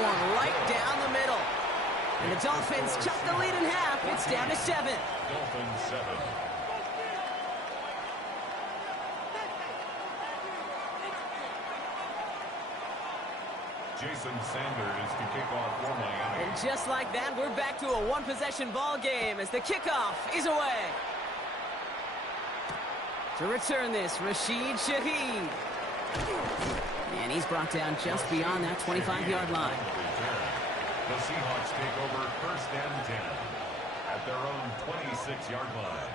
one right down the middle. And the Dolphins cut the lead in half. It's down to 7. Dolphins 7. Jason Sanders to kick off for Miami. And just like that, we're back to a one-possession ball game as the kickoff is away. To return this, Rashid Shaheed. And he's brought down just beyond that 25-yard line. The Seahawks take over 1st and 10 at their own 26-yard line.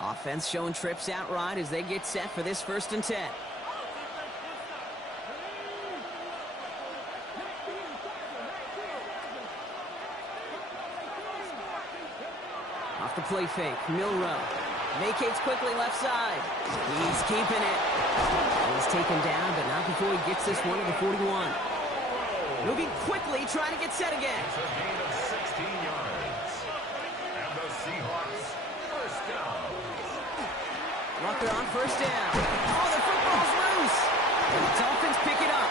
Offense showing trips out right as they get set for this 1st and 10. Off the play fake, Milrow vacates quickly left side. He's keeping it. He's taken down, but not before he gets this one to the 41. Moving quickly, trying to get set again. It's a gain of 16 yards. And the Seahawks 1st down. Rucker on 1st down. Oh, the football's loose. And the Dolphins pick it up.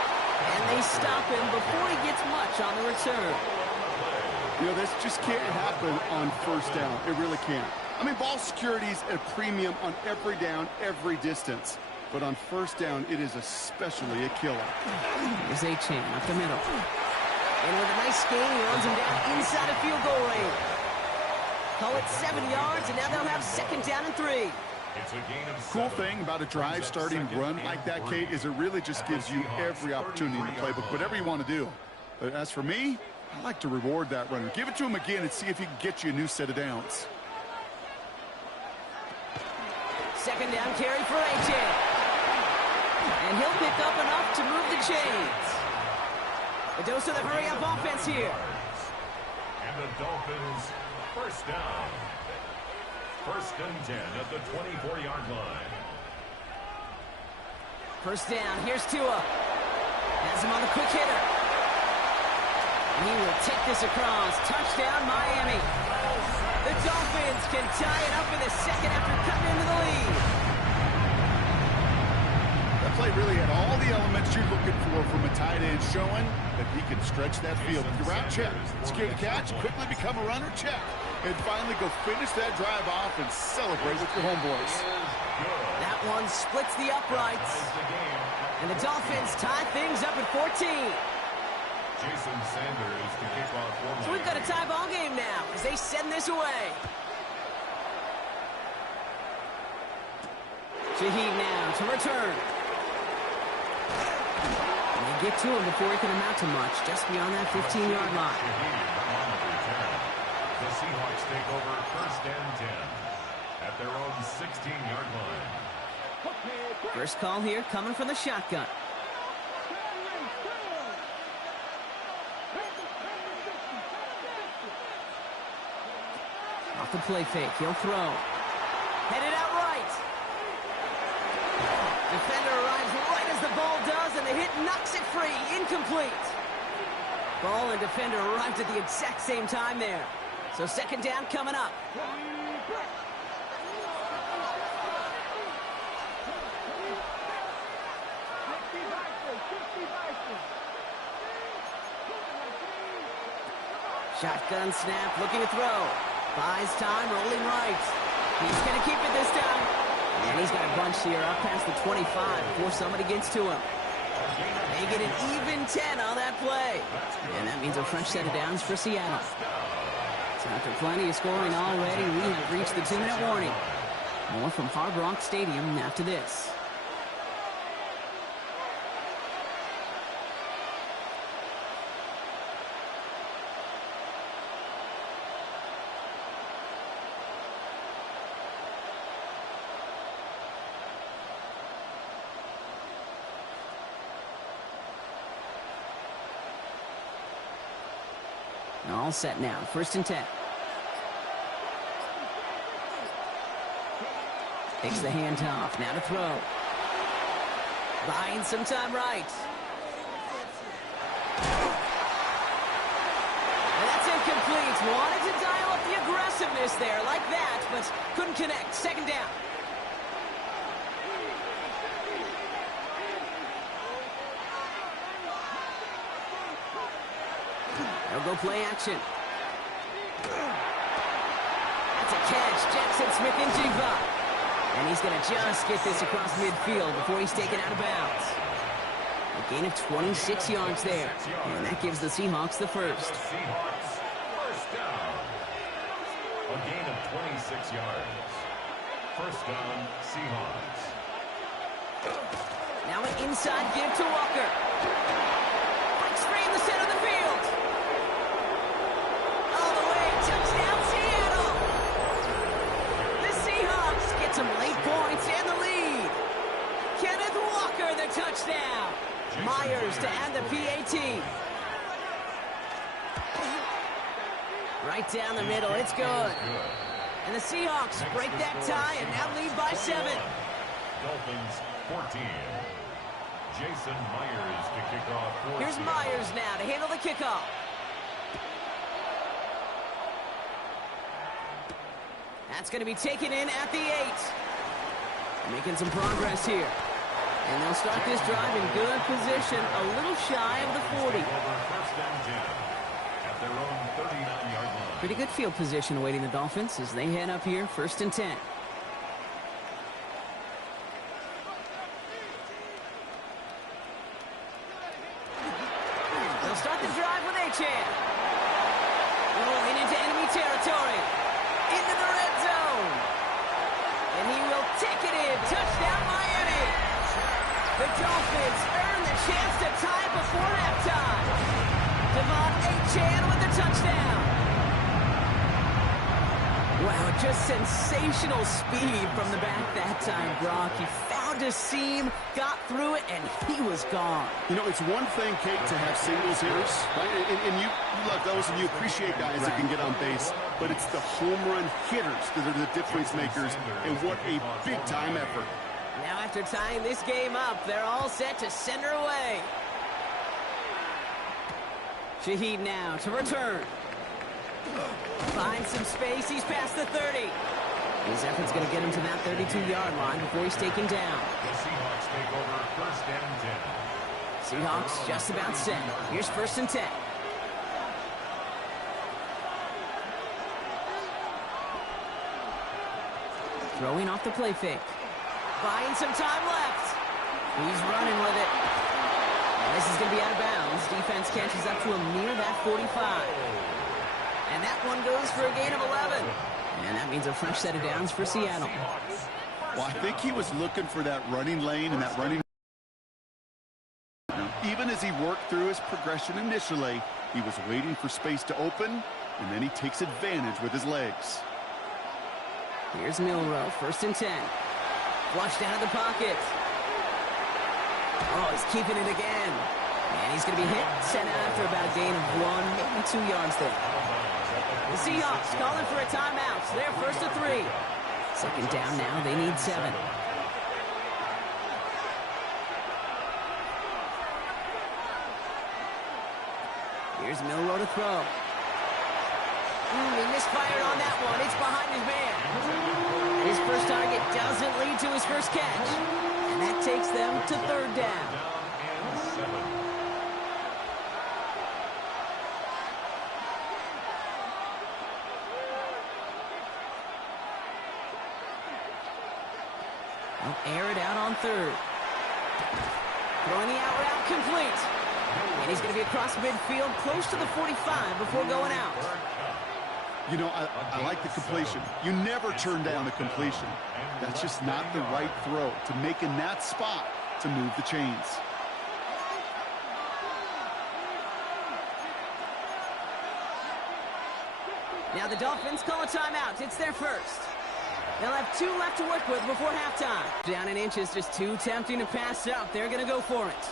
And they stop him before he gets much on the return. You know, this just can't happen on 1st down. It really can't. I mean, ball security's at a premium on every down, every distance. But on 1st down, it is especially a killer. Here's A-Chain up the middle. And with a nice gain, he runs him down inside a field goal range. Call it 7 yards, and now they'll have 2nd down and 3. It's a gain of 7. Cool thing about a drive starting run like that, Kate, is it really just gives you every opportunity in the playbook, whatever you want to do. But as for me, I like to reward that runner. Give it to him again and see if he can get you a new set of downs. 2nd down carry for A-Chain. And he'll pick up enough to move the chains. A dose of the hurry-up offense here. And the Dolphins 1st down. 1st and 10 at the 24-yard line. 1st down, here's Tua. Has him on the quick hitter. And he will take this across. Touchdown, Miami. The Dolphins can tie it up in the 2nd after cutting into the lead. That play really had all the elements you're looking for from a tight end, showing that he can stretch that field. With your route, check. Secure the catch, quickly become a runner, check. And finally go finish that drive off and celebrate with your homeboys. That one splits the uprights. And the Dolphins tie things up at 14. Jason Sanders to kick off for Miami. So we've got a tie ball game now as they send this away. Shaheed now to return. And they get to him before he can amount to much, just beyond that 15-yard line. The Seahawks take over 1st and 10 at their own 16-yard line. First call here coming from the shotgun. Off the play fake, he'll throw. Headed out right. Defender arrives right as the ball does, and the hit knocks it free. Incomplete. Ball and defender arrived at the exact same time there. So 2nd down coming up. Shotgun snap, looking to throw. Buys time, rolling right. He's going to keep it this time. And he's got a bunch here up past the 25 before somebody gets to him. They get an even 10 on that play. And that means a fresh set of downs for Seattle. So after plenty of scoring already, we have reached the 2-minute warning. More from Hard Rock Stadium after this. All set now. 1st and 10. Takes the handoff. Now to throw. Buying some time right. And that's incomplete. Wanted to dial up the aggressive. explosiveness there like that, but couldn't connect. Second down. They'll go play action. That's a catch. Jackson Smith-Njigba. And he's going to just get this across midfield before he's taken out of bounds. A gain of 26 yards there. And that gives the Seahawks the first. The Seahawks first down. A gain of 26 yards. First down, Seahawks. Now an inside give to Walker. Breaks free in the center of the field. All the way, touchdown Seattle. The Seahawks get some late points and the lead. Kenneth Walker, the touchdown. Myers to add the PAT. Right down the middle, it's good. And the Seahawks break that tie and now lead by 7. Dolphins 14. Jason Myers to kick off. Here's Myers now to handle the kickoff. That's going to be taken in at the 8. Making some progress here. And they'll start this drive in good position, a little shy of the 40. First and 10 at their own 39-yard line. Pretty good field position awaiting the Dolphins as they head up here, 1st and 10. They'll start the drive with Achane. Rolling into enemy territory. Into the red zone. And he will take it in. Touchdown, Miami. The Dolphins earn the chance to tie before halftime. Devon Achane with the touchdown. Wow, just sensational speed from the back that time, Brock. He found a seam, got through it, and he was gone. You know, it's one thing, Kate, to have singles hitters, right? And you love those, and you appreciate guys that can get on base. But it's the home run hitters that are the difference makers, and what a big-time effort. Now after tying this game up, they're all set to send her away. Shaheed now to return. Finds some space. He's past the 30. His effort's going to get him to that 32-yard line before he's taken down. The Seahawks take over first and 10. Seahawks just about set. Here's 1st and 10. Throwing off the play fake. Buying some time left. He's running with it. And this is going to be out of bounds. Defense catches up to him near that 45. And that one goes for a gain of 11. And that means a fresh set of downs for Seattle. Well, I think he was looking for that running lane and that running. Even as he worked through his progression initially, he was waiting for space to open, and then he takes advantage with his legs. Here's Milroe, 1st and 10. Flushed out of the pocket. Oh, he's keeping it again. And he's going to be hit, sent out after about a gain of 1, maybe 2 yards there. The Seahawks calling for a timeout. They're 1st and 3. Second down now, they need 7. Here's Milroe to throw. He misfired on that one. It's behind his man. His first target doesn't lead to his first catch. And that takes them to 3rd down. They'll air it out on 3rd. Throwing the out route complete. And he's going to be across midfield, close to the 45 before going out. You know, I like the completion. You never turn down a completion. That's just not the right throw to make in that spot to move the chains. Now the Dolphins call a timeout. It's their first. They'll have 2 left to work with before halftime. Down in inches, just too tempting to pass up. They're going to go for it.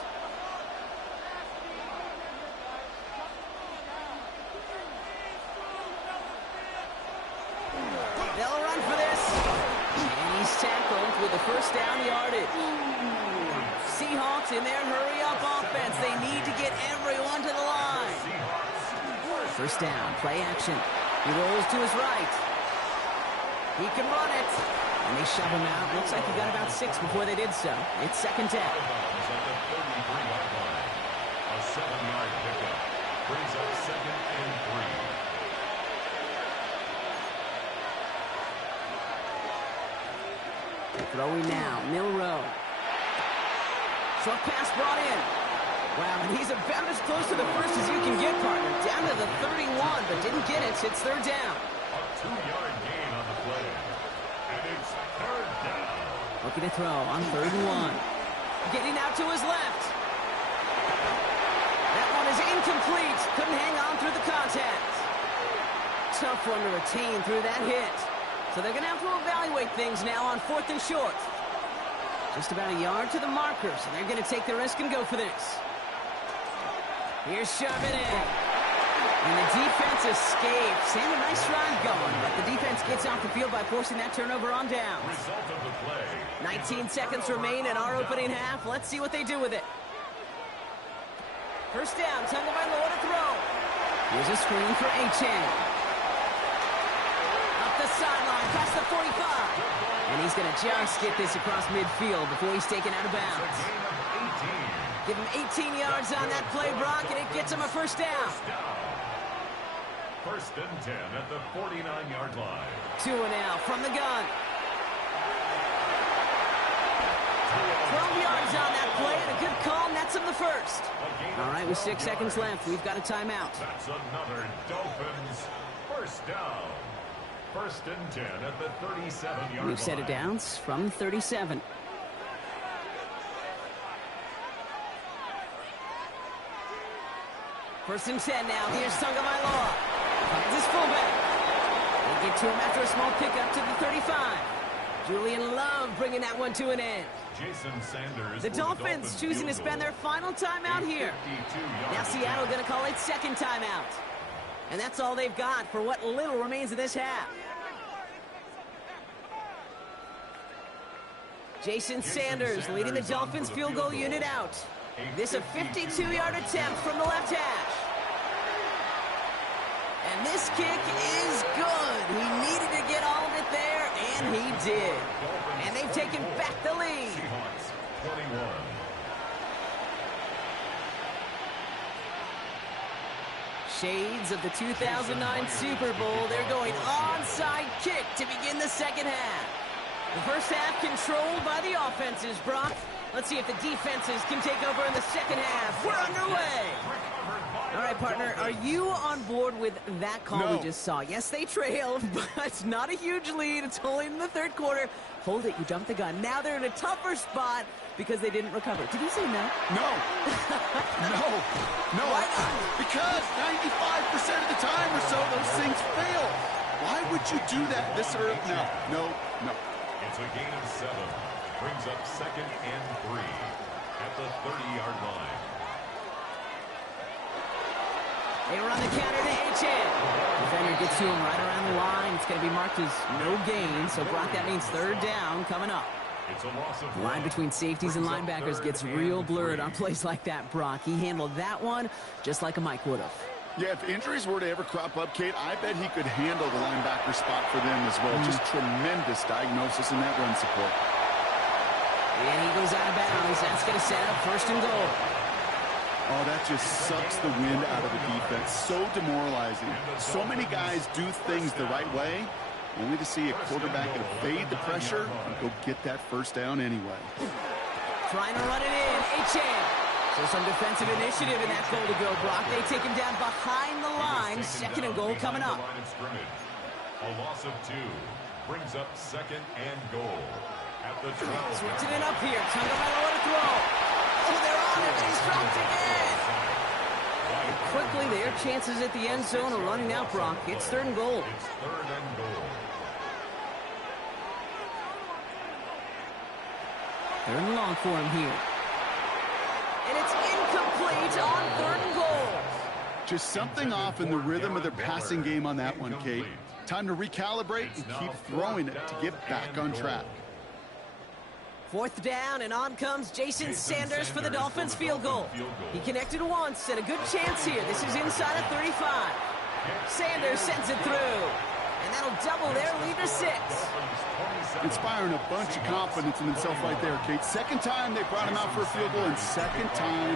They'll run for this. And he's tackled with the first down yardage. Seahawks in their hurry-up offense. They need to get everyone to the line. First down, play action. He rolls to his right. He can run it. And they shove him out. Looks like he got about 6 before they did so. It's second down. At the 33-yard line. A 7-yard pickup. Brings up second and 3. Throwing now, Milrow. Short pass brought in. Wow, and he's about as close to the first as you can get, partner. Down to the 31, but didn't get it. It's third down. A 2-yard gain on the play. And it's third down. Looking to throw on 3rd and 1. Getting out to his left. That one is incomplete. Couldn't hang on through the contact. Tough one to retain through that hit. So they're going to have to evaluate things now on 4th and short. Just about a yard to the marker, so they're going to take the risk and go for this. Here's shoving in. And the defense escapes. And a nice drive going, but the defense gets off the field by forcing that turnover on downs. Result of the play. 19 seconds remain in our opening half. Let's see what they do with it. First down, Tagovailoa to throw. Here's a screen for Achane. Up the sideline, past the 45. And he's going to just get this across midfield before he's taken out of bounds. Give him 18 yards on that play, Brock, and it gets him a first down. First and 10 at the 49-yard line. 2 and out from the gun. 12 yards on that play, and a good call nets him the first. All right, with 6 seconds left, we've got a timeout. That's another Dolphins first down. First and 10 at the 37-yard line. We've set it down from 37. First and 10 now. Here's Tagovailoa. Finds his fullback. They get to him after a small pickup to the 35. Julian Love bringing that one to an end. Jason Sanders. The Dolphins choosing to spend their final timeout here. Now Seattle going to call it second timeout. And that's all they've got for what little remains of this half. Jason Sanders leading the Dolphins field goal unit out. This a 52-yard attempt from the left hash. And this kick is good. He needed to get all of it there, and he did. And they've taken back the lead. Seahawks 21. Shades of the 2009 Super Bowl. They're going onside kick to begin the second half. The first half controlled by the offenses, Brock. Let's see if the defenses can take over in the second half. We're underway. All right, partner, are you on board with that call we just saw? Yes, they trailed, but it's not a huge lead. It's only in the third quarter. Hold it, you dumped the gun. Now they're in a tougher spot because they didn't recover. Did you say no? No. No. Why not? Because 95% of the time or so, those things fail. Why would you do that this early? No. It's a gain of 7. Brings up second and 3 at the 30-yard line. They run the counter to Achane. Defender gets to him right around the line. It's going to be marked as no gain. So, Brock, that means third down coming up. It's a loss of The line between safeties and linebackers gets real blurred on plays like that, Brock. He handled that one just like a Mike would have. Yeah, if injuries were to ever crop up, Kate, I bet he could handle the linebacker spot for them as well. Just tremendous diagnosis in that run support. And he goes out of bounds. That's going to set up first and goal. Oh, that just sucks the wind out of the defense. So demoralizing. So many guys do things the right way, only to see a quarterback evade the pressure and go get that first down anyway. Trying to run it in. Achane. So some defensive initiative in that goal to go, Brock. They take him down behind the line. Second and goal coming up. A loss of 2 brings up second and goal at the 12. Switching it up here. Tagovailoa to throw. Oh, they're on him, and he's dropped again. Quickly, their chances at the end zone are running out, Brock. It's third and goal. It's third and goal. Third and long for him here. And it's incomplete on third and goal. Just something off in the rhythm of their passing game on that one, Kate. Time to recalibrate and keep throwing it to get back on track. Fourth down, and on comes Jason Sanders for the Dolphins field goal. He connected once, and a good chance here. This is inside of 35. Sanders sends it through. And And that'll double their lead to 6. Inspiring a bunch of confidence in himself right there, Kate. Second time they brought him out for a field goal, and second time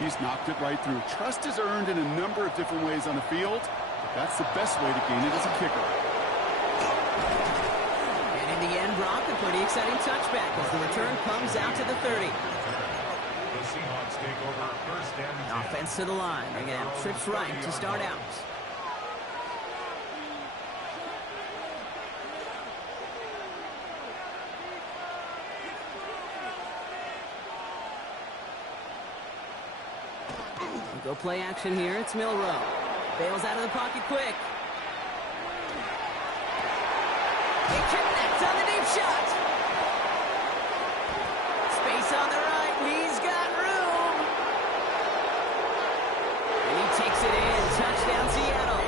he's knocked it right through. Trust is earned in a number of different ways on the field. That's the best way to gain it as a kicker. And in the end, Brock, a pretty exciting touchback as the return comes out to the 30. The Seahawks take over first and 10. Offense to the line. They're going to have trips right to start out. Go play action here. It's Milrow. Bails out of the pocket quick. He connects on the deep shot. Space on the right. He's got room. And he takes it in. Touchdown, Seattle.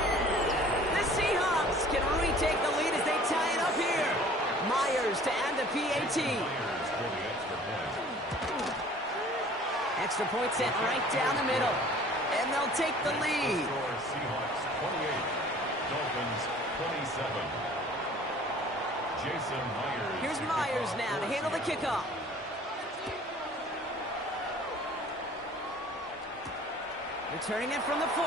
The Seahawks can retake the lead as they tie it up here. Myers to add the PAT. Extra point sent right down the middle. And they'll take the lead. Seahawks 28, Dolphins 27. Jason Myers. Here's Myers now to handle the kickoff. Returning it from the 4.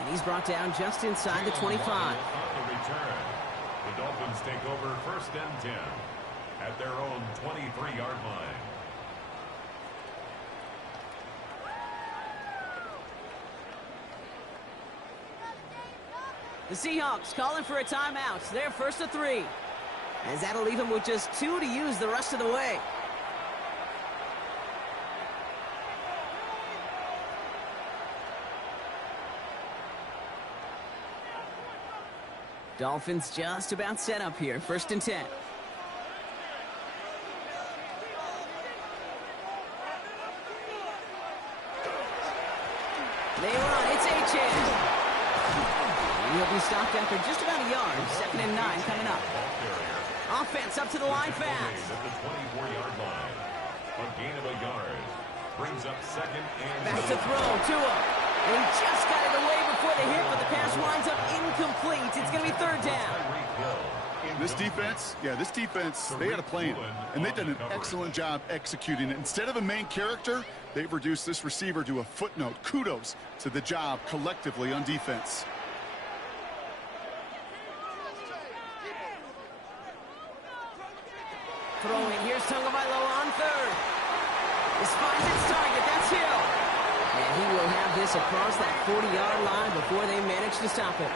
And he's brought down just inside the 25. On the return, the Dolphins take over first and 10 at their own 23-yard line. The Seahawks calling for a timeout. They're first to 3. As that'll leave them with just 2 to use the rest of the way. Dolphins just about set up here. First and 10. They run. It's Achane. He'll be stopped after just about a yard. Second and 9 coming up. Offense up to the line fast. At the 24-yard line. A gain of a yard. Brings up second and Back to throw. Tua. And he just got it away before the hit, but the pass winds up incomplete. It's going to be third down. This defense, they had a plan, and they've done an excellent job executing it. Instead of a main character, they've reduced this receiver to a footnote. Kudos to the job collectively on defense. Throwing. Here's Tagovailoa on third. This finds its target. That's Hill. And he will have this across that 40-yard line before they manage to stop it.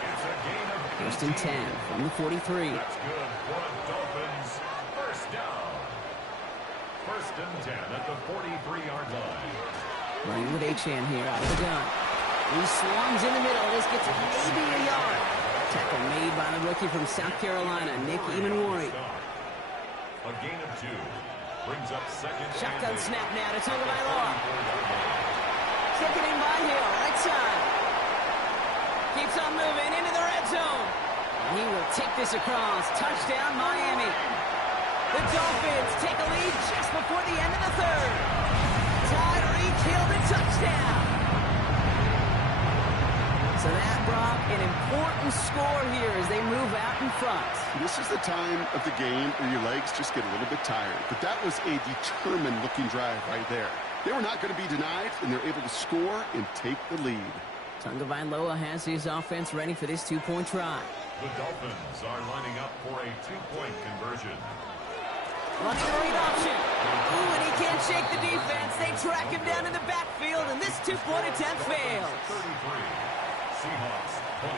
First and 10 from the 43. That's good for the Dolphins. First down. First and 10 at the 43-yard line. Running with Achane here out of the gun. He swarms in the middle. This gets maybe a yard. Tackle made by the rookie from South Carolina, Nick Emanwari. A gain of 2. Brings up second. Shotgun snap now to Tagovailoa. Taken in by Hill, right side. Keeps on moving into the red zone. And he will take this across. Touchdown, Miami. The Dolphins take a lead just before the end of the third. Tyreek Hill the touchdown. So that, Brock, an important score here as they move out in front. This is the time of the game where your legs just get a little bit tired. But that was a determined-looking drive right there. They were not going to be denied, and they're able to score and take the lead. Tagovailoa has his offense ready for this two-point try. The Dolphins are lining up for a two-point conversion. Running the read option. Ooh, and he can't shake the defense. They track him down in the backfield, and this two-point attempt fails. 33. Seahawks 28.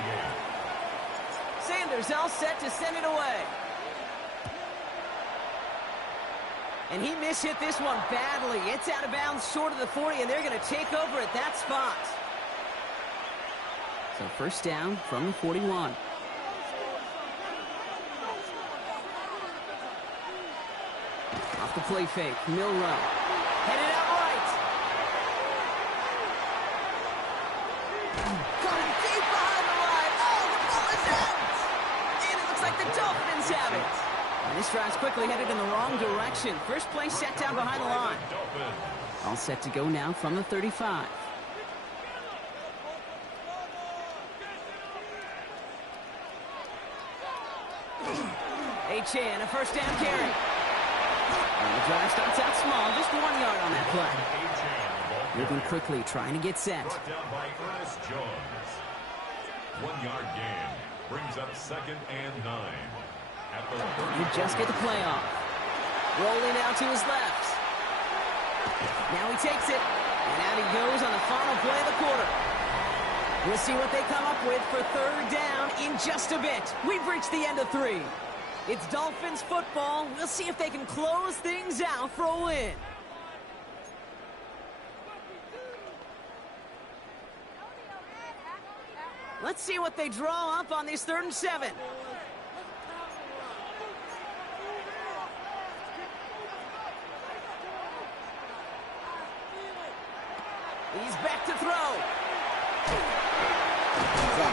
Sanders all set to send it away. And he mishit this one badly. It's out of bounds short of the 40, and they're going to take over at that spot. So first down from the 41. Off the play fake, Milrow. Headed out right. Coming deep behind the line. Oh, the ball is out. And it looks like the Dolphins have it. And this drive's quickly headed in the wrong direction. First play set down behind the line. All set to go now from the 35. A-Chan, a first down carry. And the drive starts out small, just 1 yard on that play. Moving quickly, trying to get set. Brought down by Ernest Jones. 1 yard gain brings up 2nd and 9. At the You just get the play off. Rolling out to his left. Now he takes it. And out he goes on the final play of the quarter. We'll see what they come up with for 3rd down in just a bit. We've reached the end of 3. It's Dolphins football. We'll see if they can close things out for a win. Let's see what they draw up on this 3rd and 7. He's back to throw.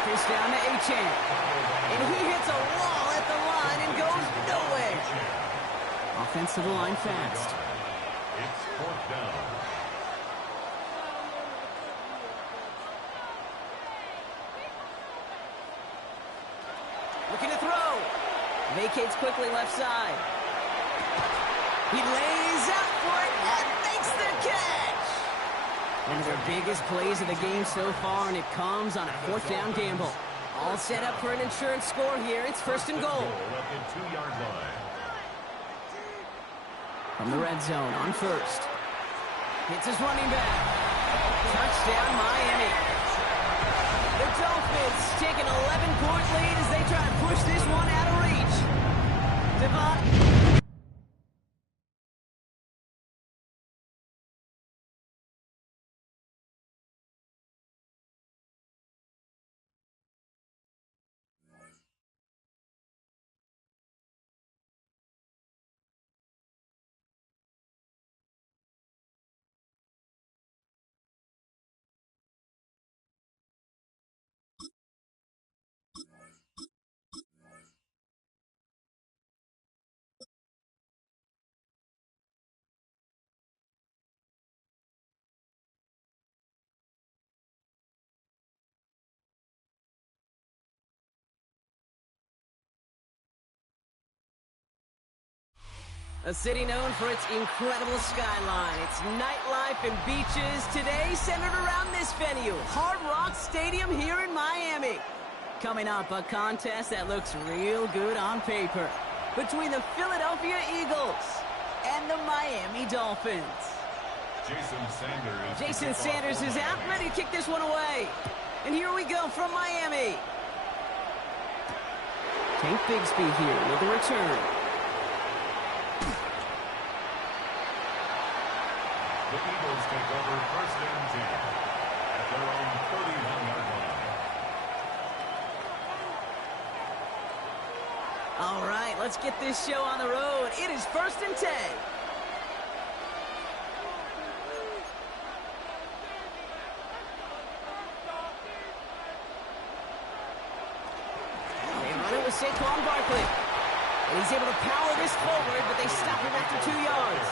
This down to A-Chan. And he hits a wall at the line and goes nowhere. Offensive line fast. It's 4th down. Looking to throw. Vacates quickly left side. He lays out for it and makes the catch. One of their biggest plays of the game so far, and it comes on a 4th down gamble. All set up for an insurance score here. It's 1st and goal. At the 2-yard line. From the red zone on 1st. Hits his running back. Touchdown, Miami. The Dolphins take an 11-point lead as they try to push this one out of reach. Devon. A city known for its incredible skyline, its nightlife and beaches, today centered around this venue, Hard Rock Stadium here in Miami. Coming up, a contest that looks real good on paper between the Philadelphia Eagles and the Miami Dolphins. Jason Sanders is out, ready to kick this one away. And here we go from Miami. Tank Bigsby here with a return. The Eagles take over 1st and 10 at their own 31-yard line. All right, let's get this show on the road. It is 1st and 10. They run it with Saquon Barkley. And he's able to power this forward, but they stop him after 2 yards.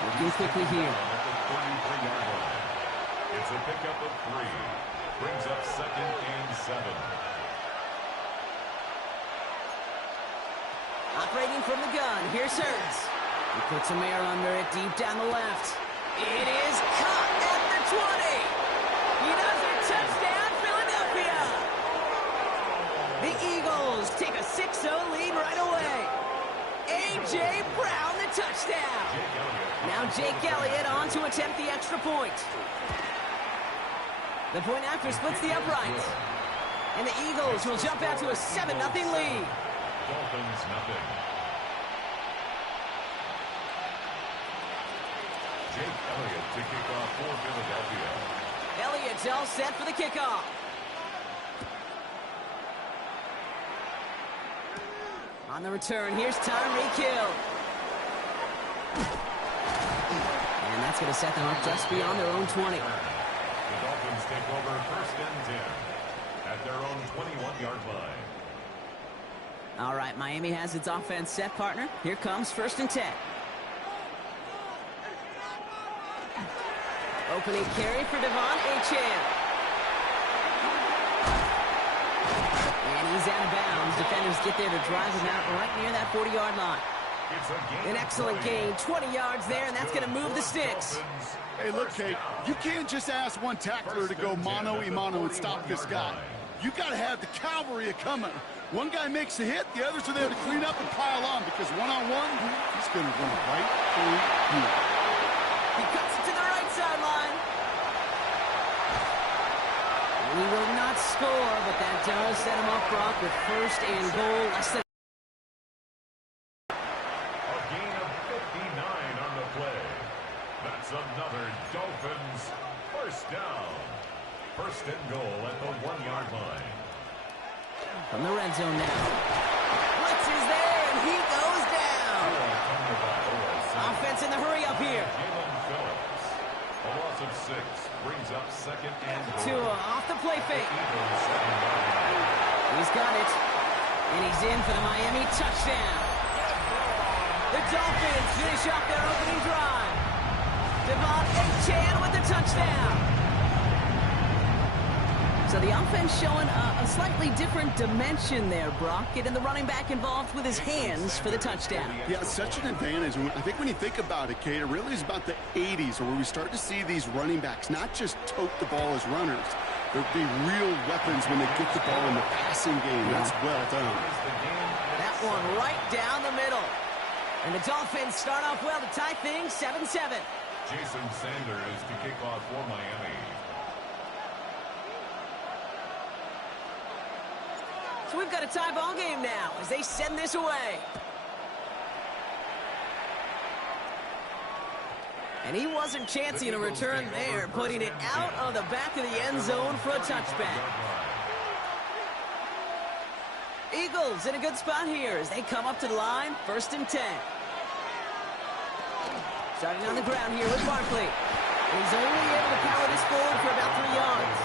Looking quickly here. At the 33-yard line. It's a pickup of 3. Brings up 2nd and 7. Operating from the gun, here's Hurts. He puts some air under it deep down the left. It is caught at the 20. He does it, touchdown, Philadelphia. The Eagles take a 6-0 lead right away. A.J. Brown, the touchdown. Now Jake Elliott on to attempt the extra point. The point after splits the uprights. And the Eagles will jump out to a 7-0 lead. Dolphins nothing. Jake Elliott to kick off for Philadelphia. Elliott's all set for the kickoff. On the return, here's Tyreek Hill. And that's going to set them up just beyond their own 20. The Dolphins take over 1st and 10 at their own 21-yard line. All right, Miami has its offense set, partner. Here comes 1st and 10. Opening carry for Devon A-Chan. And He's out of bounds. Defenders get there to drive him out right near that 40-yard line. An excellent gain, 20 yards there, and that's going to move the sticks. Hey, look, Kate, you can't just ask one tackler to go mano-a-mano and stop this guy. You got to have the cavalry coming. One guy makes a hit, the others are there to clean up and pile on, because one-on-one, he's going to run right through you. He cuts it to the right sideline. He will not score, but that does set him up, Brock, with first and goal, less than another Dolphins first down. First and goal at the 1-yard line. From the red zone now. Blitz is there, and he goes down. Offense in the hurry up here. A loss of 6 brings up second and goal. Tua off the play fake. He's got it. And he's in for the Miami touchdown. The Dolphins finish off their opening drive. Devon Achane with the touchdown. So the offense showing a slightly different dimension there, Brock. Getting the running back involved with his hands for the touchdown. Yeah, such an advantage. I think when you think about it, Kate, it really is about the 80s where we start to see these running backs not just tote the ball as runners. They'll be real weapons when they get the ball in the passing game. That's well done. That one right down the middle. And the Dolphins start off well to tie things 7-7. Jason Sanders to kick off for Miami. So we've got a tie ball game now as they send this away. And he wasn't chancing a return there, putting it out of the back of the end zone for a touchback. Eagles in a good spot here as they come up to the line, 1st and 10. Starting on the ground here with Barkley. He's only able to power this forward for about 3 yards.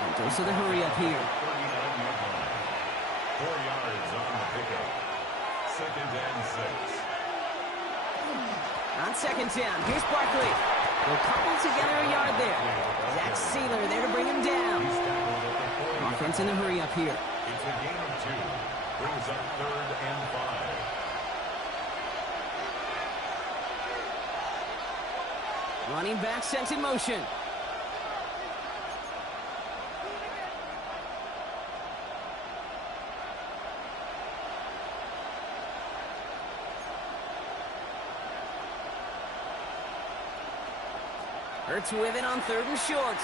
And goes to the hurry up here. 4 yards on the pickup. 2nd and 6. On 2nd down, here's Barkley. They'll cobble together a yard there. Zach Sealer there to bring him down. Offense in the hurry up here. It's a gain of 2. Brings up 3rd and 5. Running back sent in motion. Hurts with it on 3rd and short.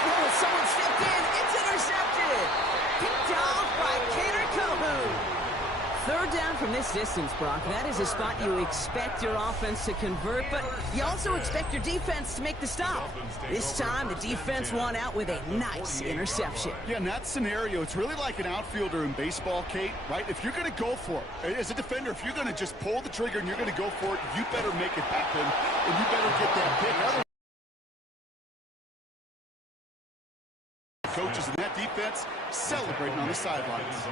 Oh, someone stepped in. It's intercepted. Picked off by Kader Kohou. 3rd down from this distance, Brock. That is a spot you expect your offense to convert, but you also expect your defense to make the stop. This time, the defense won out with a nice interception. Yeah, in that scenario, it's really like an outfielder in baseball, Kate, right? If you're going to go for it, as a defender, if you're going to just pull the trigger and you're going to go for it, you better make it happen, and you better get that pick. Coaches in that defense celebrating on the sidelines.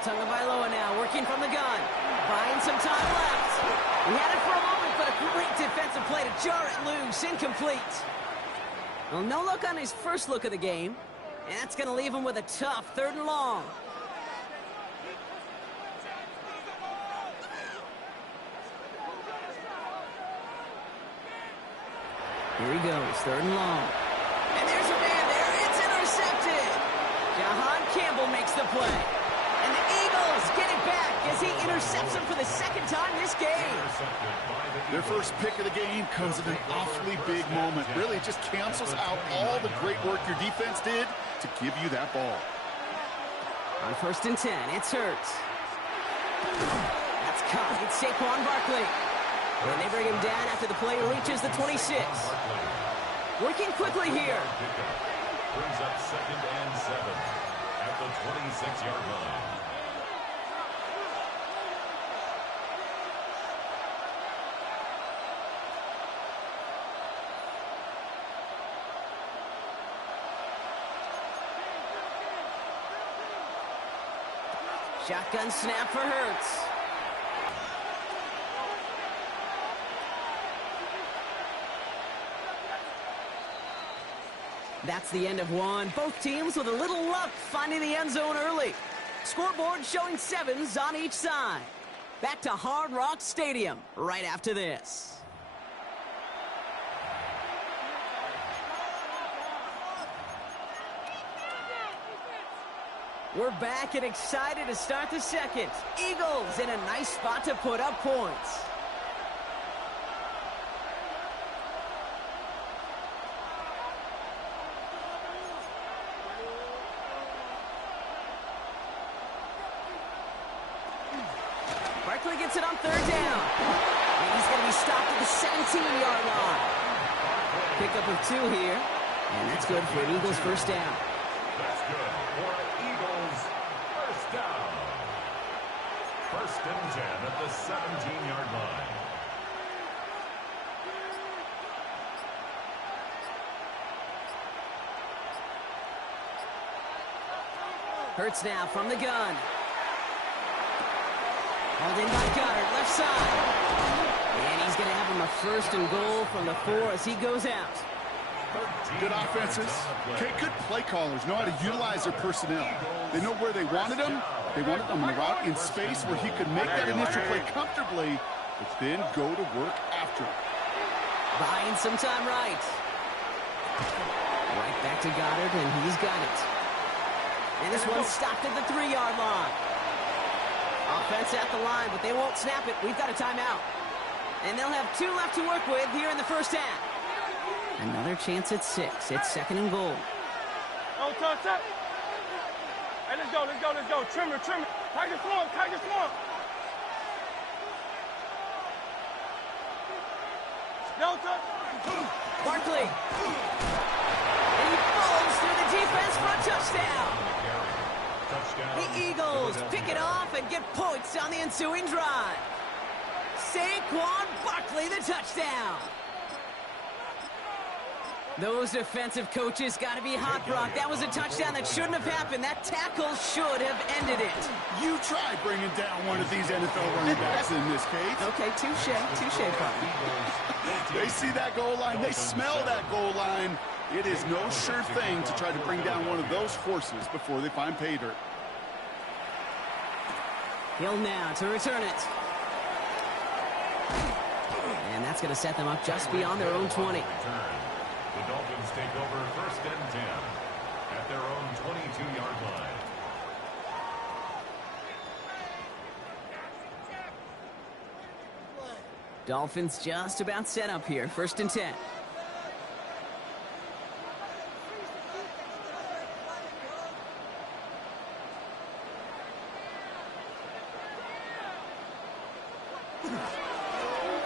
Tagovailoa now working from the gun. Buying some time left. He had it for a moment, but a great defensive play to jar it loose. Incomplete. Well, no look on his first look of the game. And that's going to leave him with a tough 3rd and long. Here he goes, 3rd and long. And there's a man there. It's intercepted. Jahan Campbell makes the play. And the Eagles get it back as he intercepts him for the 2nd time this game. Their first pick of the game comes at an awfully big moment. Really just cancels out all the great work your defense did to give you that ball. On 1st and 10, it's Hurts. That's caught. It's Saquon Barkley. And they bring him down after the play reaches the 26. Working quickly here. Brings up 2nd and 7 at the 26-yard line. Shotgun snap for Hurts. That's the end of one. Both teams with a little luck finding the end zone early. Scoreboard showing 7s on each side. Back to Hard Rock Stadium right after this. We're back and excited to start the second. Eagles in a nice spot to put up points. Barkley gets it on third down. And he's going to be stopped at the 17-yard line. Pickup of 2 here. And that's good for an Eagles first down. That's good for an Eagles first down. First and 10 at the 17-yard line. Hurts now from the gun. Hauled in by Goddard, left side. And he's going to have him a first and goal from the 4 as he goes out. Good offenses. Okay, good play callers know how to utilize their personnel. They know where they wanted them. They wanted them on the route in space where he could make that initial play comfortably, but then go to work after it. Buying some time right. Right back to Goddard, and he's got it. And this one's stopped at the 3-yard line. Offense at the line, but they won't snap it. We've got a timeout. And they'll have 2 left to work with here in the first half. Another chance at 6. It's second and goal. Oh, touch up. Hey, let's go. Trim it. Tiger Swamp. Delta. Barkley. And he falls through the defense for a touchdown. The Eagles pick it off and get points on the ensuing drive. Saquon Barkley, the touchdown. Those defensive coaches got to be hot, Brock. That was a touchdown that shouldn't have happened. That tackle should have ended it. You try bringing down one of these NFL running backs in this case. Okay, touche, partner. They see that goal line. They smell that goal line. It is no sure thing to try to bring down one of those forces before they find pay dirt. Hill now to return it. And that's going to set them up just beyond their own 20. The Dolphins take over first and 10 at their own 22-yard line. Dolphins just about set up here. First and 10.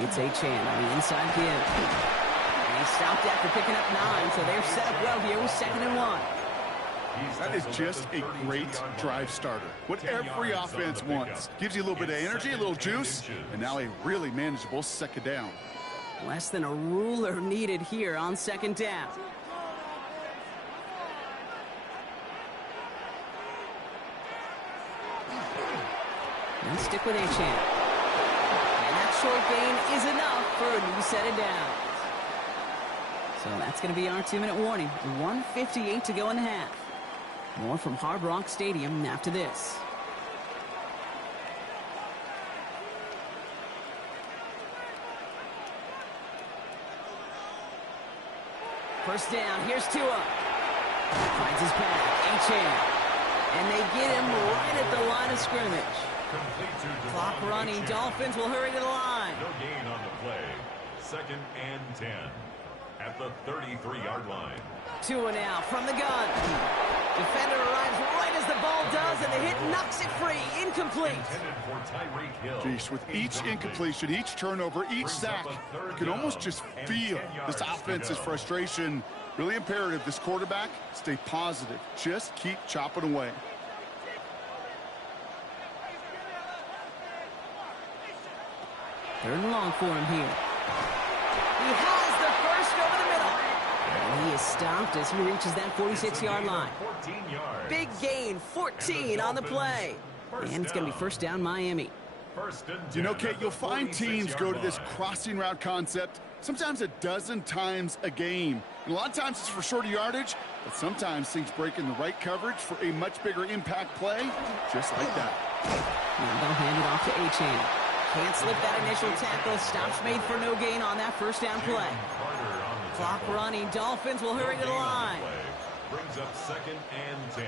It's Achane on the inside give. And he stopped after picking up 9, so they're set up well here with second and 1. That is just a great drive starter. What every offense wants. Gives you a little bit of energy, a little juice, and now a really manageable second down. Less than a ruler needed here on second down. And stick with Achane. And that short gain is enough for a new set of downs. So that's going to be our 2-minute warning. 1:58 to go in the half. More from Hard Rock Stadium after this. First down, here's Tua. Finds his path, Achane. And they get him right at the line of scrimmage. Clock running, Dolphins will hurry to the line. No gain on the play. Second and 10 at the 33-yard line. Tua now from the gun. Defender arrives right as the ball does, and the hit knocks it free. Incomplete. Geez, with each incompletion, each turnover, each sack, you can almost just feel this offense's frustration. Really imperative, this quarterback, stay positive. Just keep chopping away. Third and long for him here. He has the first over the middle. And he is stopped as he reaches that 46-yard line. Big gain, 14 on the play. And it's going to be first down Miami. You know, Kate, you'll find teams go to this crossing route concept sometimes a dozen times a game. And a lot of times it's for shorter yardage, but sometimes things break in the right coverage for a much bigger impact play, just like that. Now they'll hand it off to A-Chain. Can't slip that initial tackle. Stops made for no gain on that first down play. Clock running. Dolphins will hurry to the line. Brings up 2nd and 10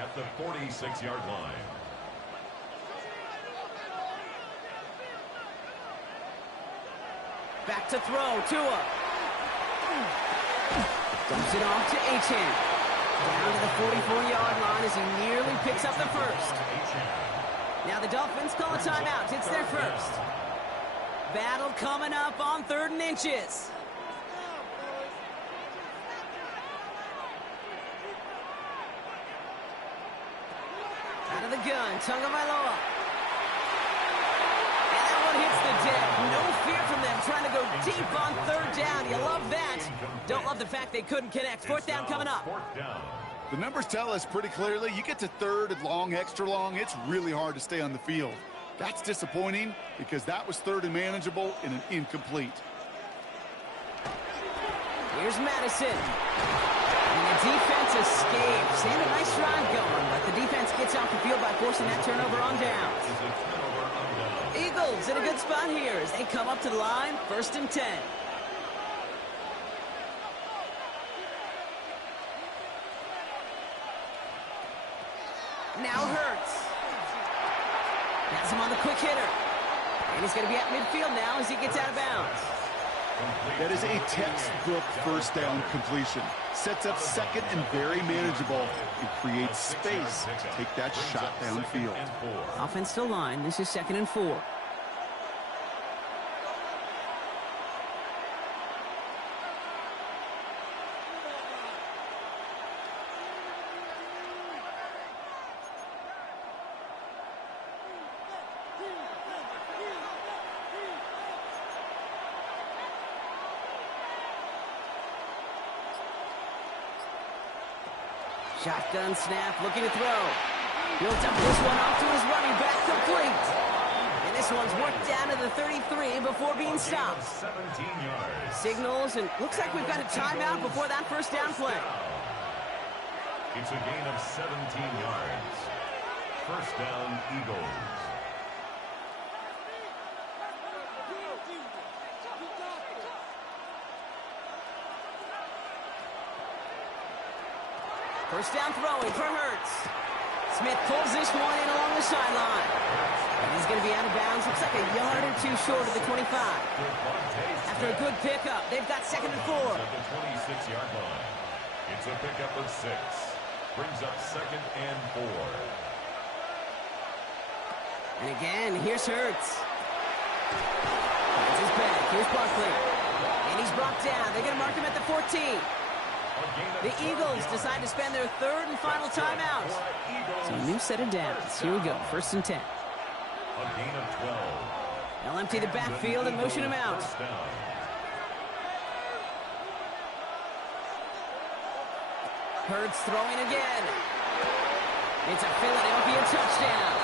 at the 46-yard line. Back to throw. Tua. Dumps it off to A-Chain. Down to the 44-yard line as he nearly picks up the first. Now the Dolphins call a timeout. It's their first. Battle coming up on 3rd and inches. Out of the gun, Tagovailoa. And that one hits the deck. No fear from them trying to go deep on 3rd down. You love that. Don't love the fact they couldn't connect. 4th down coming up. The numbers tell us pretty clearly, you get to 3rd and long, extra long, it's really hard to stay on the field. That's disappointing because that was 3rd and manageable in an incomplete. Here's Madison. And the defense escapes. And a nice drive going, but the defense gets off the field by forcing that turnover on downs. Eagles in a good spot here as they come up to the line, 1st and 10. Now Hurts. Has him on the quick hitter. And he's going to be at midfield now as he gets out of bounds. That is a textbook first down completion. Sets up 2nd and very manageable and creates space to take that shot downfield. Offense still line. This is 2nd and 4. Shotgun snap, looking to throw. He'll dump this one off to his running back, complete. And this one's worked down to the 33 before being stopped. 17 yards. Signals, and looks like we've got a timeout before that first down play. It's a gain of 17 yards. 1st down, Eagles. First down throwing for Hurts. Smith pulls this one in along the sideline. And he's going to be out of bounds. Looks like a yard or two short of the 25. After a good pickup, they've got 2nd and 4. At the 26-yard line. It's a pickup of 6. Brings up 2nd and 4. And again, here's Hurts. That's his back. Here's Barkley. And he's brought down. They're going to mark him at the 14. The Eagles decide to spend their 3rd and final timeout. So a new set of downs. Here we go. 1st and 10. A gain of 12. They'll empty the backfield and motion him out. Hurts throwing again. It's a Philadelphia touchdown.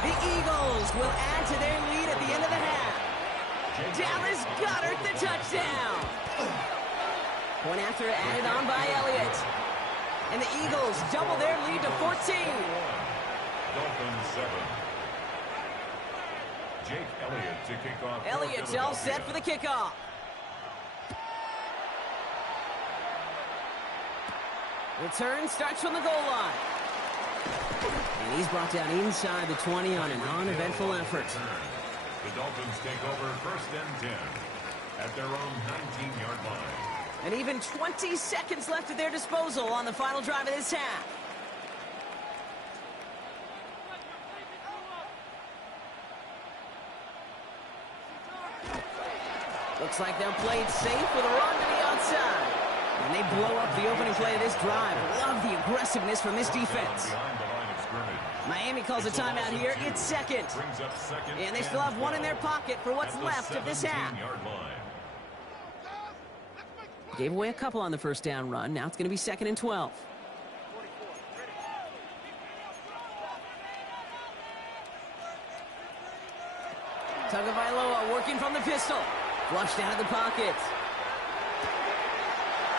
The Eagles will add to their lead at the end of the half. Dallas Goedert the touchdown. Point after added on by Elliott. And the Eagles double their lead to 14. Dolphins 7. Jake Elliott to kick off. Elliott's all set for the kickoff. Return starts from the goal line. And he's brought down inside the 20 on an uneventful effort. The Dolphins take over 1st and 10 at their own 19-yard line. And even 20 seconds left at their disposal on the final drive of this half. Looks like they'll play it safe with a run to the outside. And they blow up the opening play of this drive. Love the aggressiveness from this defense. Miami calls a timeout here. It's 2nd. And they still have one in their pocket for what's left of this half. Gave away a couple on the first down run. Now it's going to be 2nd and 12. Tagovailoa working from the pistol. Flushed out of the pocket.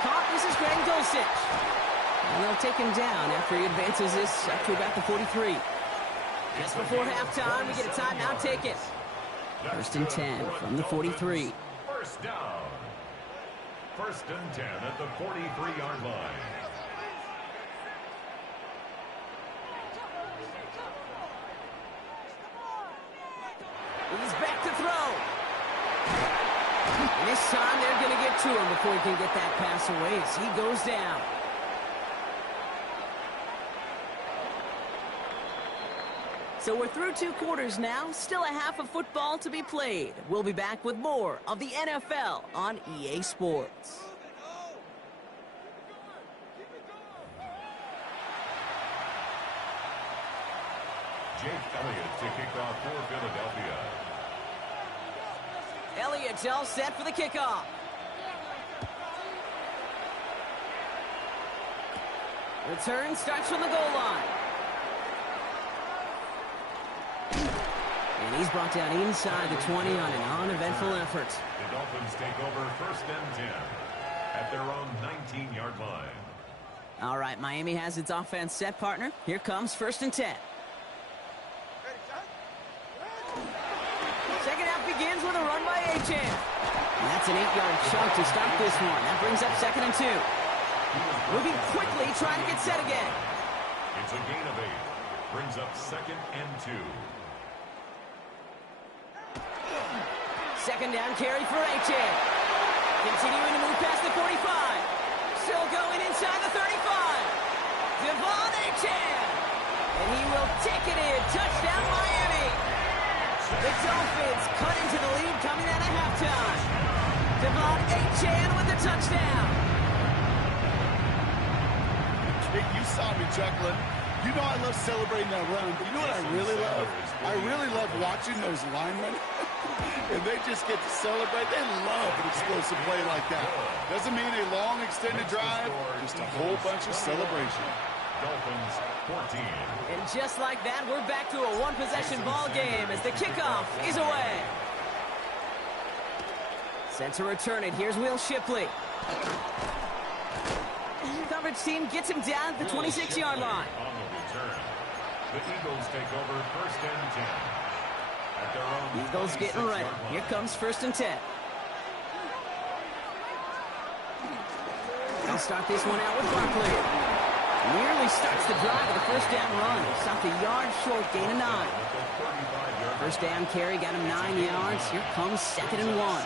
Caught. This is Greg Dulcich. And they'll take him down after he advances this up to about the 43. Just before halftime, we get a timeout ticket. 1st and 10 from the 43. First down. 1st and 10 at the 43-yard line. He's back to throw. And this time they're going to get to him before he can get that pass away as he goes down. So we're through 2 quarters now. Still a half of football to be played. We'll be back with more of the NFL on EA Sports. Jake Elliott to kick off for Philadelphia. Elliott's all set for the kickoff. Return starts from the goal line. And he's brought down inside the 20 on an uneventful effort. The Dolphins take over 1st and 10 at their own 19-yard line. All right, Miami has its offense set, partner. Here comes 1st and 10. Second half begins with a run by Achan. And that's an 8-yard chunk to start this one. That brings up 2nd and 2. Moving quickly, trying to get set again. It's a gain of 8. Brings up 2nd and 2. 2nd down carry for Achan. Continuing to move past the 45. Still going inside the 35. Devon Achan. And he will take it in. Touchdown, Miami. The Dolphins cut into the lead coming out of halftime. Devon Achan with the touchdown. You saw me chuckling. You know I love celebrating that run, but you know what I really love? I really love watching those linemen. And they just get to celebrate. They love an explosive play like that. Doesn't mean a long extended drive, just a whole bunch of celebration. Dolphins 14. And just like that, we're back to a one-possession ball game as the kickoff is away. Set to return it. Here's Will Shipley. Coverage team gets him down at the 26-yard line. On the return, the Eagles take over 1st and 10 at their own. Eagles getting ready. Here comes 1st and 10. They'll start this one out with Barkley. Nearly starts the drive with a 1st down run. Stopped a yard short, gain of 9. 1st down carry got him 9 yards. Here comes 2nd and 1.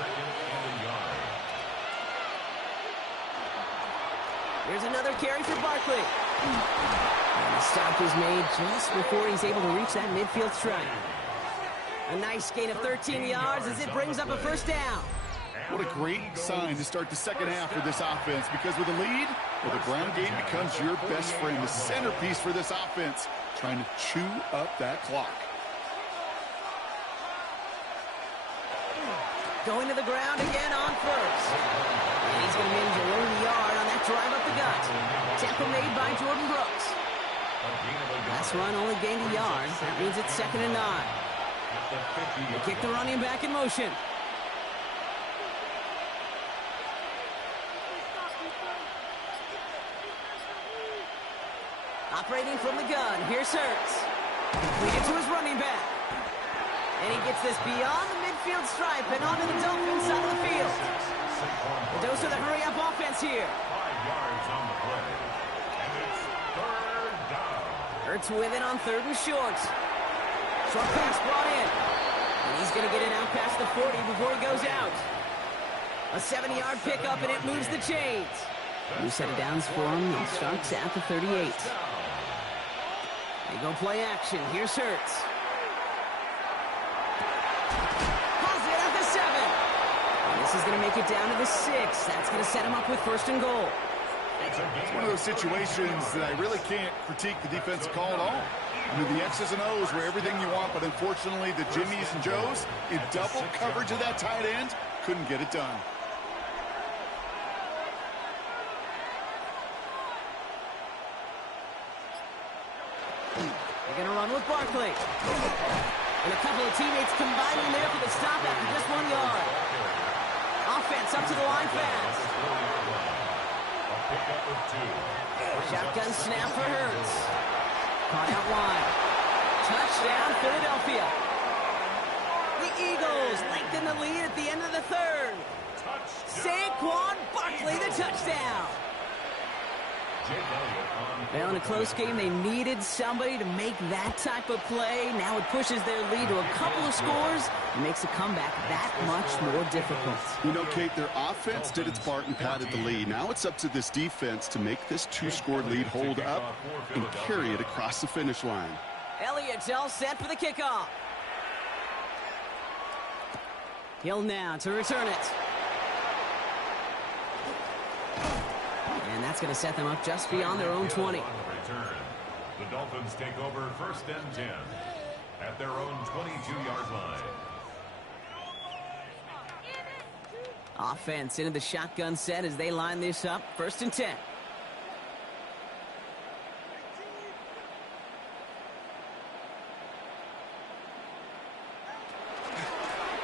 Here's another carry for Barkley. And the stop is made just before he's able to reach that midfield strike. A nice gain of 13 yards as it brings up a 1st down. What a great sign to start the second half for this offense, because with a lead, well, the ground game becomes your best friend, the centerpiece for this offense, trying to chew up that clock. Going to the ground again on 1st. And he's going to manage a lone yard on that drive up the gut. Tackle made by Jordan Brooks. Last run only gained a yard. That means it's 2nd and 9. They kick the running back in motion. Operating from the gun, here's Hurts. Completed to his running back. And he gets this beyond the midfield stripe and onto the Dolphins side of the field. A dose of the hurry-up offense here. 5 yards on the play. And it's 3rd down. Hurts with it on 3rd and short. Short pass brought in. And he's going to get it out past the 40 before he goes out. A 7-yard pickup, and it moves the chains. New set of downs for him. He starts at the 38. They go play action. Here's Hurts. Pulls it at the 7. And this is going to make it down to the 6. That's going to set him up with 1st and goal. It's one of those situations that I really can't critique the defensive call at all. I mean, the X's and O's were everything you want, but unfortunately the Jimmies and Joes, in double coverage of that tight end, couldn't get it done. They're going to run with Barkley. And a couple of teammates combining there for the stop after just 1 yard. gets up to the line fast. A pickup of 2. Shotgun snap for Hurts. Caught out wide. Touchdown, Philadelphia. The Eagles lengthen the lead at the end of the third. Saquon Barkley, the touchdown. Well, in a close game, they needed somebody to make that type of play. Now it pushes their lead to a couple of scores and makes the comeback that much more difficult. You know, Kate, their offense did its part and padded the lead. Now it's up to this defense to make this 2-score lead hold up and carry it across the finish line. Elliott's all set for the kickoff. Hill now to return it. And that's going to set them up just beyond their own 20. The Dolphins take over 1st and 10 at their own 22-yard line. Offense into the shotgun set as they line this up. 1st and 10.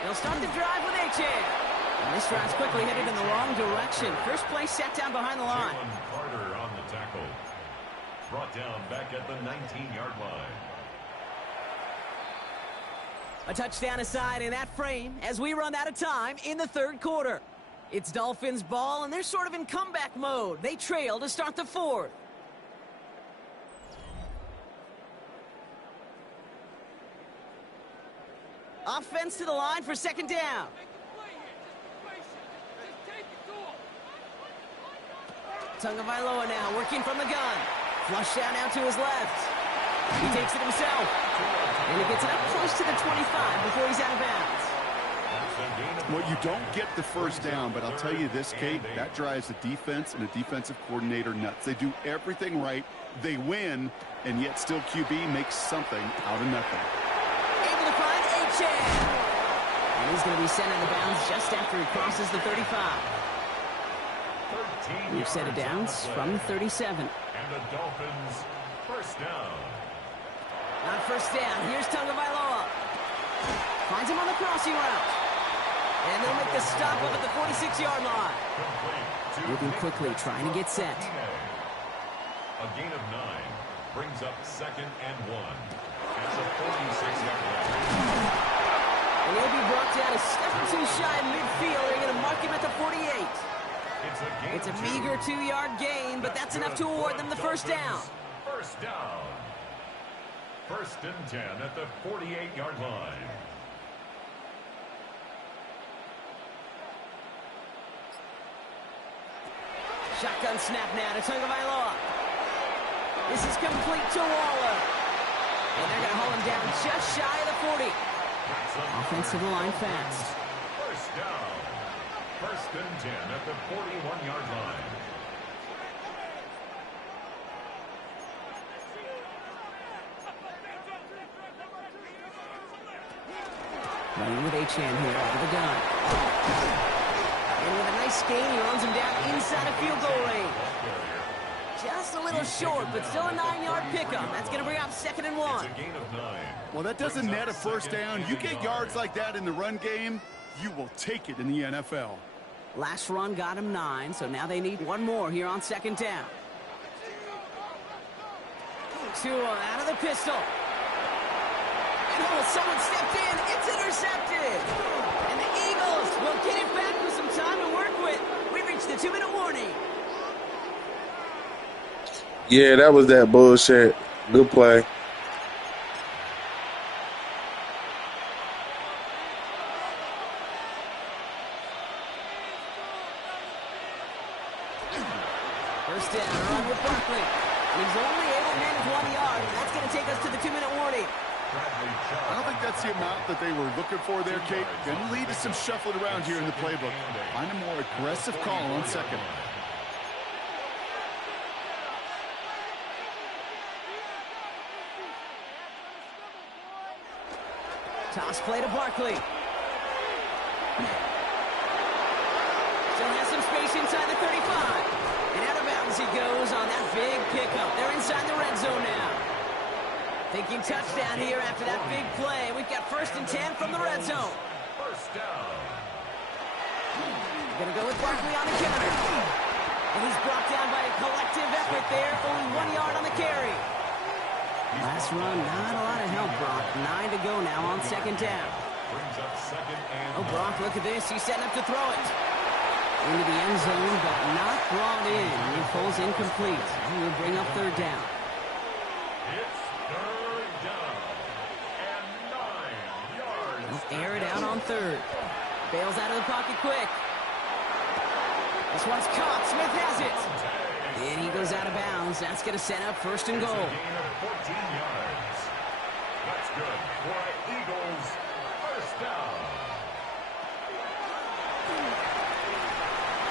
They'll start the drive with Achane. And this drive's quickly headed in the wrong direction. First play set down behind the line. Jalen Carter on the tackle. Brought down back at the 19-yard line. A touchdown aside in that frame as we run out of time in the third quarter. It's Dolphins ball, and they're sort of in comeback mode. They trail to start the fourth. Offense to the line for 2nd down. Tagovailoa now working from the gun. Flush down now to his left. He takes it himself. And he gets it up close to the 25 before he's out of bounds. Well, you don't get the first down, but I'll tell you this, Kate, that drives the defense and the defensive coordinator nuts. They do everything right. They win, and yet still QB makes something out of nothing. Able to find Achane. And he's going to be sent out of bounds just after he crosses the 35. We've set it down from 37. And the Dolphins 1st down. On 1st down, here's Tagovailoa. Finds him on the crossing route. And they'll make the stop up at the 46-yard line. Moving quickly, trying to get set. A gain of 9 brings up 2nd and 1 at the 46-yard line. And he'll be brought down a step or two shy of midfield. They're going to mark him at the 48. It's a meager 2-yard gain, but that's enough to award them the first down. 1st down. 1st and 10 at the 48-yard line. Shotgun snap now to Tagovailoa. This is complete to Waller. And they're going to hold him down just shy of the 40. Offense to the line fast. 1st down. 1st and 10 at the 41-yard line. Running with Achane here over the gun. And with a nice gain, he runs him down inside of field goal range. Just a little short, but still a 9-yard pickup. That's going to bring up 2nd and 1. Well, that doesn't net a first down. You get yards like that in the run game, you will take it in the NFL. Last run got him 9, so now they need one more here on 2nd down. Tua out of the pistol. Oh, someone stepped in. It's intercepted. And the Eagles will get it back with some time to work with. We reached the 2-minute warning. Yeah, that was that bullshit. Good play. First down, run with Barkley. He's only able to manage 1 yard. That's going to take us to the 2-minute warning. I don't think that's the amount that they were looking for there, Kate. Going to lead to some shuffling around here in the playbook. Find a more aggressive call on 2nd. Toss play to Barkley. Still has some space inside the 35. And out of bounds he goes on that big pickup. They're inside the red zone now. Thinking touchdown here after that big play. We've got 1st and 10 from the red zone. 1st down. They're going to go with Barkley on the counter. And he's brought down by a collective effort there. Only 1 yard on the carry. Last run, not a lot of help, Brock. 9 to go now on second down. Oh, Brock, look at this. He's setting up to throw it. Into the end zone, but not brought in. It falls incomplete. And we'll bring up third down. It's third down and 9 yards. He'll air it out on third. Bails out of the pocket quick. This one's caught. Smith has it. And he goes out of bounds. That's going to set up first and goal. It's a gain of 14 yards. That's good for Eagles first down.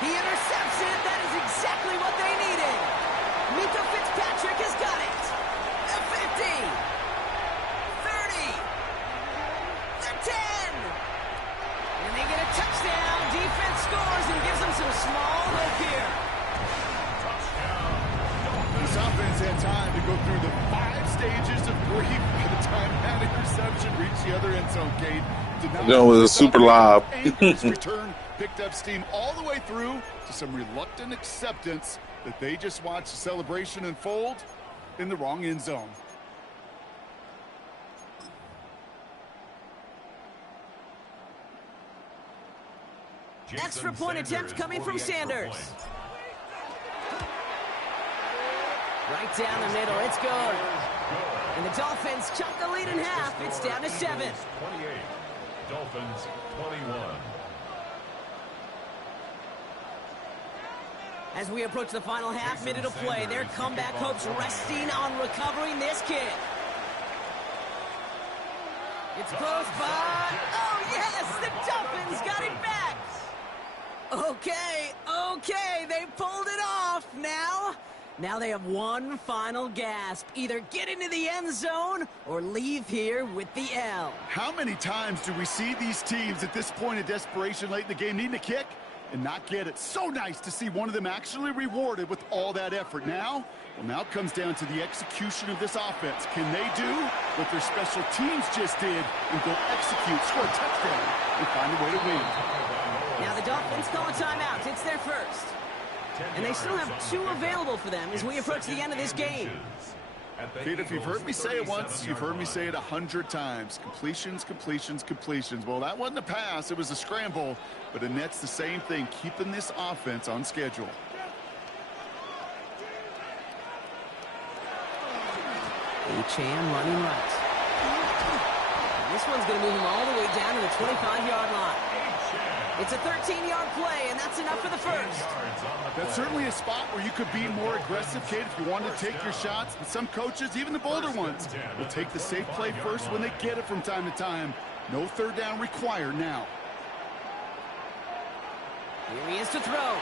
He intercepts it. That is exactly what they needed. Mika Fitzpatrick has got it. The 50. 30. The 10. And they get a touchdown. Defense scores and gives them some small hope here. This offense had time to go through the 5 stages of grief by the time that interception reached the other end zone, Kate. That was a super lob. Return picked up steam all the way through to some reluctant acceptance that they just watched the celebration unfold in the wrong end zone. Extra point attempt coming from Sanders. Right down the middle, it's good. And the Dolphins chop the lead in half. It's down to 7. 28. Dolphins 21. As we approach the final half minute of play, their comeback hopes resting on recovering this kick. It's close, but oh yes, the Dolphins got it back. Okay, they pulled it off. Now they have one final gasp. Either get into the end zone or leave here with the L. How many times do we see these teams at this point of desperation late in the game needing a kick and not get it? So nice to see one of them actually rewarded with all that effort. Now it comes down to the execution of this offense. Can they do what their special teams just did and go execute, score a touchdown, and find a way to win? Now the Dolphins call a timeout. It's their first. And they still have 2 available for them as we approach the end of this game. Pete, if you've heard me say it once, you've heard me say it 100 times. Completions, completions, completions. Well, that wasn't a pass. It was a scramble. But Annette's the same thing, keeping this offense on schedule. Achane running right. This one's going to move him all the way down to the 25-yard line. It's a 13-yard play, and that's enough for the first. That's certainly a spot where you could be more aggressive, kid, if you wanted to take your shots. But some coaches, even the bolder ones, will take the safe play first when they get it from time to time. No third down required now. Here he is to throw.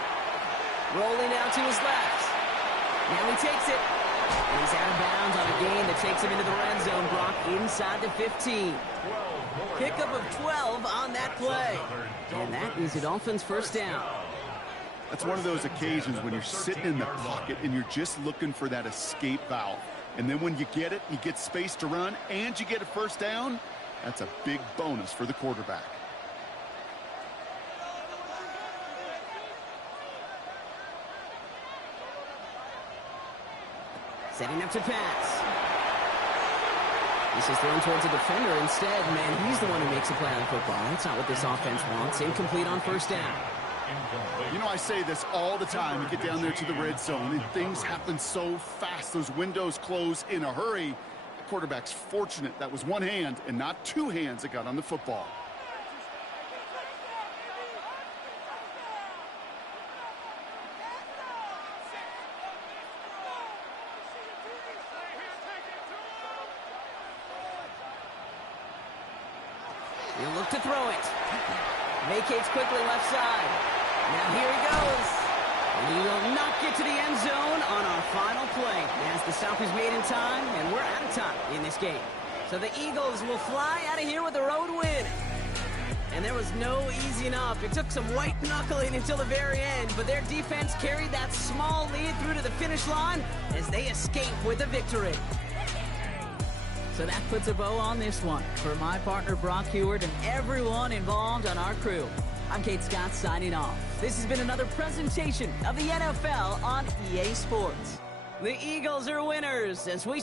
Rolling out to his left. Now he takes it. And he's out of bounds on a gain that takes him into the red zone, Brock, inside the 15. Pickup of 12 on that play. And that is the Dolphins' first down. That's one of those occasions when you're sitting in the pocket and you're just looking for that escape valve. And then when you get it, you get space to run, and you get a first down, that's a big bonus for the quarterback. Setting up to pass. This is thrown towards a defender instead. Man, he's the one who makes a play on the football. That's not what this offense wants. Incomplete on first down. You know, I say this all the time. You get down there to the red zone, and things happen so fast. Those windows close in a hurry. The quarterback's fortunate that was one hand and not 2 hands that got on the football. He'll look to throw it. Vacates quickly left side. Now here he goes. And he will not get to the end zone on our final play. As the stop is made in time, and we're out of time in this game. So the Eagles will fly out of here with a road win. And there was no easing up. It took some white knuckling until the very end, but their defense carried that small lead through to the finish line as they escape with a victory. So that puts a bow on this one. For my partner Brock Heward and everyone involved on our crew, I'm Kate Scott signing off. This has been another presentation of the NFL on EA Sports. The Eagles are winners as we